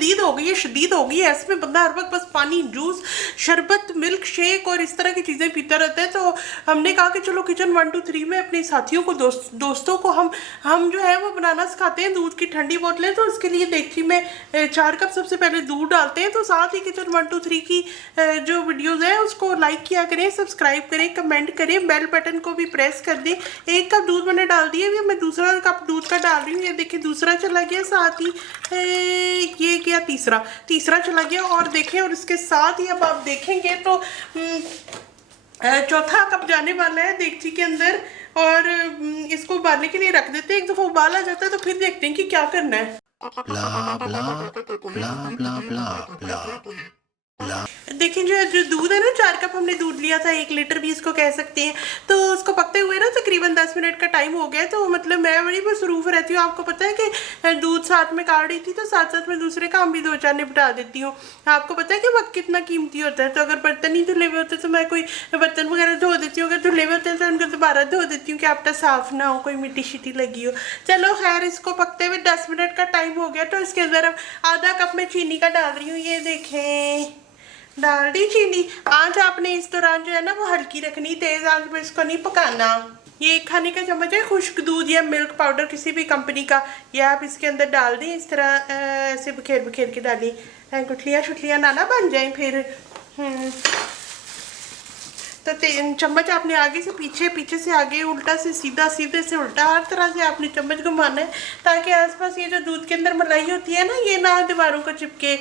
शदीद हो गई है, शदीद हो गई है। ऐसे में बंदा हर वक्त बस पानी, जूस, शरबत, मिल्क शेक और इस तरह की चीज़ें पीता रहता है। तो हमने कहा कि चलो किचन 1 2 3 में अपने साथियों को, दोस्तों को हम जो है वो बनाना सिखाते हैं। दूध की ठंडी बोतलें, तो उसके लिए देगची में 4 कप सबसे पहले दूध डालते हैं। तो साथ ही किचन 1 2 3 की जो वीडियोज़ है उसको लाइक किया करें, सब्सक्राइब करें, कमेंट करें, बेल बटन को भी प्रेस कर दें। 1 कप दूध मैंने डाल दिया, अभी मैं दूसरा कप दूध का डाल रही हूँ। ये देखिए दूसरा चला गया, साथ ही ये क्या तीसरा चला गया। और देखें, और इसके साथ ही अब आप देखेंगे तो चौथा कप जाने वाला है देगची के अंदर। और इसको उबालने के लिए रख देते हैं। एक दफ़ा उबाल आ जाता है तो फिर देखते हैं कि क्या करना है। blah blah blah blah blah blah blah देखिए जो दूध है ना, 4 कप हमने दूध लिया था, 1 लीटर भी इसको कह सकते हैं। तो उसको पकते हुए ना तकरीबन 10 मिनट का टाइम हो गया। तो मतलब मैं बड़ी मसरूफ़ रहती हूँ, आपको पता है कि दूध साथ में काट रही थी तो साथ साथ में दूसरे काम भी 2 4 निपटा देती हूँ। आपको पता है कि वक्त कितना कीमती होता है। तो अगर बर्तन नहीं धुले हुए होते तो मैं कोई बर्तन वगैरह धो देती हूँ, अगर धुले हुए होते हैं तो उनको दोबारा धो देती हूँ कि आपका साफ़ ना हो, कोई मिट्टी शिट्टी लगी हो। चलो खैर, इसको पकते हुए 10 मिनट का टाइम हो गया। तो इसके अंदर अब आधा कप में चीनी का डाल रही हूँ। ये देखें, डाल दी चीनी। आंच आपने इस दौरान जो है ना वो हल्की रखनी, तेज आंच में इसको नहीं पकाना। ये 1 खाने का चम्मच है खुश्क दूध या मिल्क पाउडर किसी भी कंपनी का, या आप इसके अंदर डाल दें। इस तरह ऐसे बखेर बखेर के डालें, गुठलियाँ शुठलियाँ ना बन जाएं फिर। तो चम्मच आपने आगे से पीछे, पीछे से आगे, उल्टा से सीधा, सीधे से उल्टा, हर तरह से आपने चम्मच घुमाना है ताकि आसपास ये जो दूध के अंदर मलाई होती है ना, ये ना दीवारों को चिपके,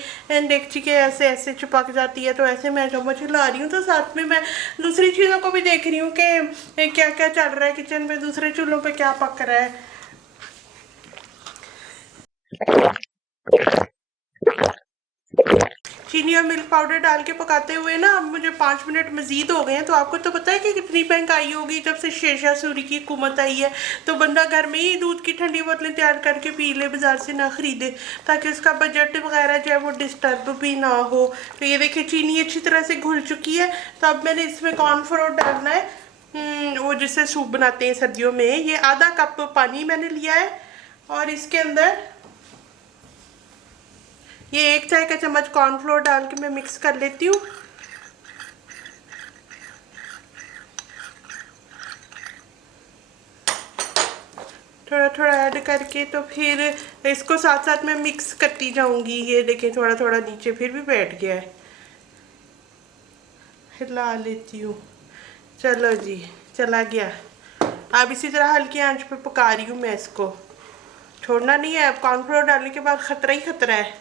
डेगची के ऐसे ऐसे चिपक जाती है। तो ऐसे मैं चम्मच हिला रही हूँ। तो साथ में मैं दूसरी चीज़ों को भी देख रही हूँ कि क्या क्या चल रहा है किचन में, दूसरे चूल्हों पर क्या पक रहा है। चीनी और मिल्क पाउडर डाल के पकाते हुए ना अब मुझे 5 मिनट मज़ीद हो गए हैं। तो आपको तो पता है कि कितनी महंगाई होगी जब से शेरशाह सूरी की हुकूमत आई है। तो बंदा घर में ही दूध की ठंडी बोतलें तैयार करके पी ले, बाज़ार से ना ख़रीदे, ताकि उसका बजट वगैरह जो है वो डिस्टर्ब भी ना हो। तो ये देखिए चीनी अच्छी तरह से घुल चुकी है। तो अब मैंने इसमें कॉर्नफ्लोर डालना है, वो जिससे सूप बनाते हैं सर्दियों में। ये आधा कप पानी मैंने लिया है और इसके अंदर ये 1 चाय का चम्मच कॉर्नफ्लोर डाल के मैं मिक्स कर लेती हूँ। थोड़ा थोड़ा ऐड करके तो फिर इसको साथ साथ में मिक्स करती जाऊंगी। ये देखें थोड़ा थोड़ा नीचे फिर भी बैठ गया है, हिला लेती हूँ। चलो जी, चला गया। अब इसी तरह हल्की आंच पे पका रही हूँ मैं इसको, छोड़ना नहीं है। अब कॉर्नफ्लोर डालने के बाद खतरा ही खतरा है।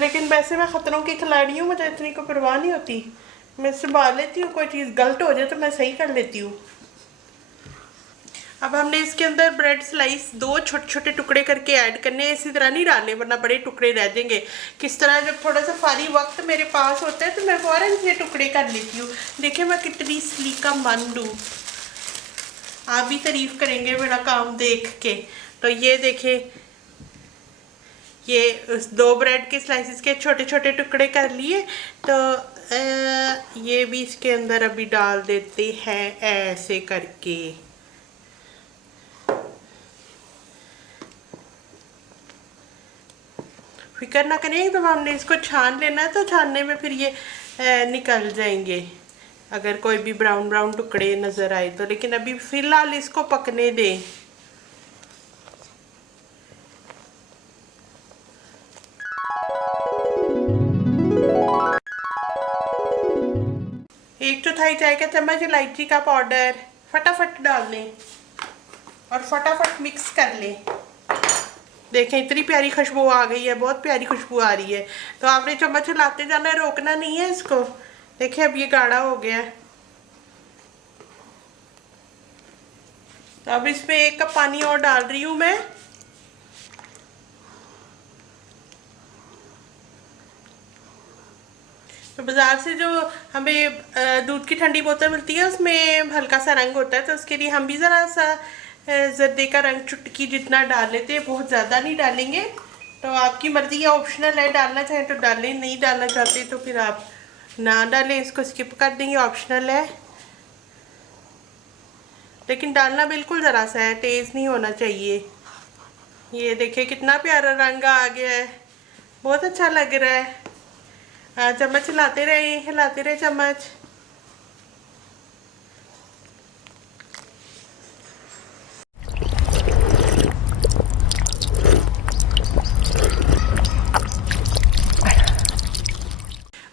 लेकिन वैसे मैं ख़तरों की खिलाड़ी हूँ, मुझे इतनी कोई परवाह नहीं होती। मैं संभाल लेती हूँ, कोई चीज़ गलत हो जाए तो मैं सही कर लेती हूँ। अब हमने इसके अंदर ब्रेड स्लाइस 2 छोटे छोटे टुकड़े करके ऐड करने हैं। इसी तरह नहीं डालने वरना बड़े टुकड़े रह जाएंगे। किस तरह जब थोड़ा सा फारी वक्त मेरे पास होता है तो मैं फ़ौरन से टुकड़े कर लेती हूँ। देखिए मैं कितनी सलीका मंद हूँ, आप भी तारीफ़ करेंगे मेरा काम देख के। तो ये देखें, ये उस 2 ब्रेड के स्लाइसिस के छोटे छोटे टुकड़े कर लिए। तो ये भी इसके अंदर अभी डाल देते हैं ऐसे करके। फिक्र ना करें, तो हमने इसको छान लेना है। तो छानने में फिर ये निकल जाएंगे अगर कोई भी ब्राउन ब्राउन टुकड़े नज़र आए तो। लेकिन अभी फ़िलहाल इसको पकने दें। एक चौथाई चाय का चम्मच इलायची का पाउडर फटाफट डाल लें और फटाफट मिक्स कर लें। देखें इतनी प्यारी खुशबू आ गई है, बहुत प्यारी खुशबू आ रही है। तो आपने चम्मच हिलाते जाना है, रोकना नहीं है इसको। देखिए अब ये गाढ़ा हो गया है। तो अब इसमें 1 कप पानी और डाल रही हूँ मैं। तो बाज़ार से जो हमें दूध की ठंडी बोतल मिलती है उसमें हल्का सा रंग होता है। तो उसके लिए हम भी ज़रा सा जर्दे का रंग चुटकी जितना डाल लेते हैं, बहुत ज़्यादा नहीं डालेंगे। तो आपकी मर्ज़ी है, ऑप्शनल है, डालना चाहें तो डालें, नहीं डालना चाहते तो फिर आप ना डालें, इसको स्किप कर देंगे, ऑप्शनल है। लेकिन डालना बिल्कुल ज़रा सा है, तेज़ नहीं होना चाहिए। ये देखिए कितना प्यारा रंग आ गया है, बहुत अच्छा लग रहा है। चम्मच हिलाते रहे चम्मच।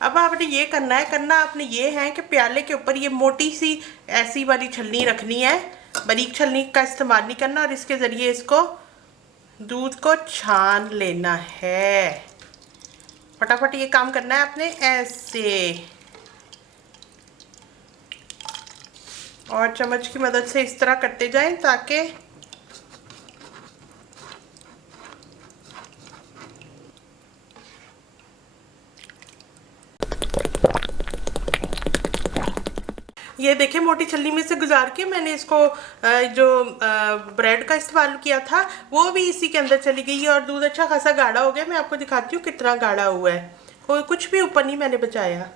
अब आपने ये करना आपने ये है कि प्याले के ऊपर ये मोटी सी ऐसी वाली छलनी रखनी है, बारीक छलनी का इस्तेमाल नहीं करना, और इसके ज़रिए इसको दूध को छान लेना है। फटाफट ये काम करना है आपने ऐसे, और चम्मच की मदद से इस तरह करते जाएं ताकि ये देखिए मोटी छलनी में से गुजार के मैंने इसको जो ब्रेड का इस्तेमाल किया था वो भी इसी के अंदर चली गई है, और दूध अच्छा खासा गाढ़ा हो गया। मैं आपको दिखाती हूँ कितना गाढ़ा हुआ है, कोई कुछ भी ऊपर नहीं मैंने बचाया।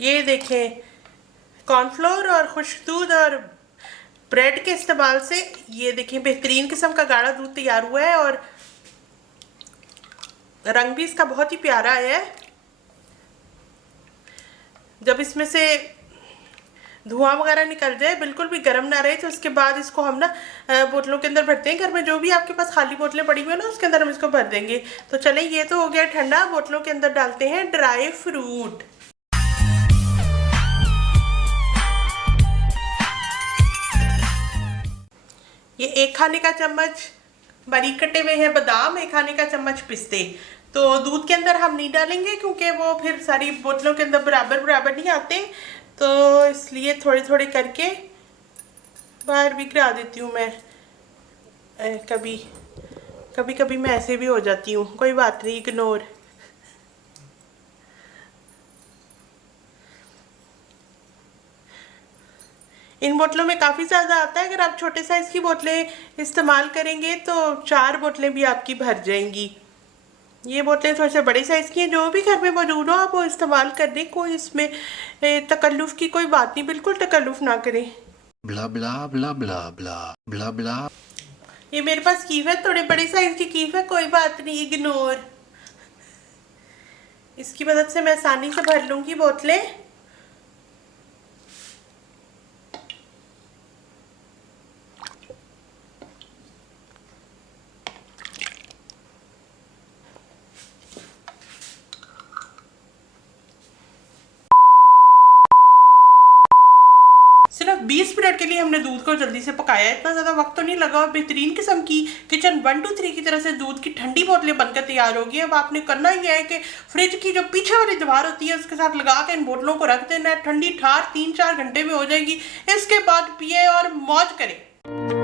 ये देखें, कॉर्नफ्लोर और खुश्क दूध और ब्रेड के इस्तेमाल से ये देखिए बेहतरीन किस्म का गाढ़ा दूध तैयार हुआ है, और रंग भी इसका बहुत ही प्यारा है। जब इसमें से धुआं वगैरह निकल जाए, बिल्कुल भी गर्म ना रहे, तो उसके बाद इसको हम ना बोतलों के अंदर भरते हैं। घर में जो भी आपके पास खाली बोतलें पड़ी हुई है ना, उसके अंदर हम इसको भर देंगे। तो चलें, ये तो हो गया ठंडा। बोतलों के अंदर डालते हैं ड्राई फ्रूट। ये 1 खाने का चम्मच बारीक कटे हुए हैं बादाम, 1 खाने का चम्मच पिस्ते। तो दूध के अंदर हम नहीं डालेंगे क्योंकि वो फिर सारी बोतलों के अंदर बराबर बराबर नहीं आते, तो इसलिए थोड़ी थोड़ी करके बाहर भी गिरा देती हूँ मैं। कभी कभी कभी मैं ऐसे भी हो जाती हूँ, कोई बात नहीं, इग्नोर। इन बोतलों में काफ़ी ज़्यादा आता है। अगर आप छोटे साइज़ की बोतलें इस्तेमाल करेंगे तो 4 बोतलें भी आपकी भर जाएंगी। ये बोतलें थोड़े से बड़े साइज़ की हैं। जो भी घर में मौजूद हो आप वो इस्तेमाल कर दें, कोई इसमें तकल्लुफ़ की कोई बात नहीं, बिल्कुल तकल्लुफ़ ना करें। blah blah blah blah blah blah blah ये मेरे पास कीफ है, थोड़े बड़े साइज़ की कीफ है, कोई बात नहीं, इग्नोर। इसकी मदद से मैं आसानी से भर लूँगी बोतलें। सिर्फ 20 मिनट के लिए हमने दूध को जल्दी से पकाया, इतना ज़्यादा वक्त तो नहीं लगा, और बेहतरीन किस्म की किचन 1 2 3 की तरह से दूध की ठंडी बोतलें बनकर तैयार होगी। अब आपने करना ही है कि फ्रिज की जो पीछे वाली दीवार होती है उसके साथ लगा के इन बोतलों को रख देना है। ठंडी ठार 3 4 घंटे में हो जाएगी। इसके बाद पिए और मौज करें।